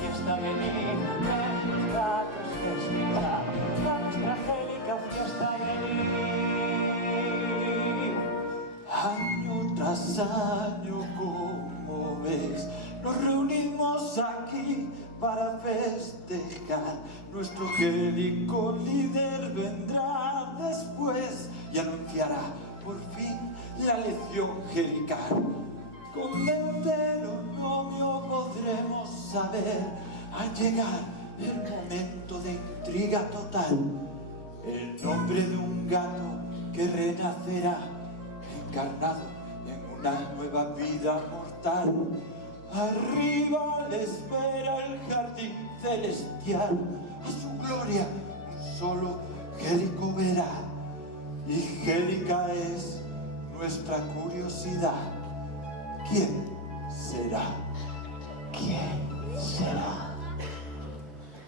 Fiesta venir, los gatos respirar, la nuestra angélica fiesta venir. Año tras año, como ves, nos reunimos aquí para festejar. Nuestro angélico líder vendrá después y anunciará por fin la lección angelical. Con Deuteronomio podremos saber al llegar el momento de intriga total, el nombre de un gato que renacerá encarnado en una nueva vida mortal. Arriba le espera el jardín celestial, a su gloria un solo angélico verá, y angélica es nuestra curiosidad. ¿Quién será? ¿Quién será?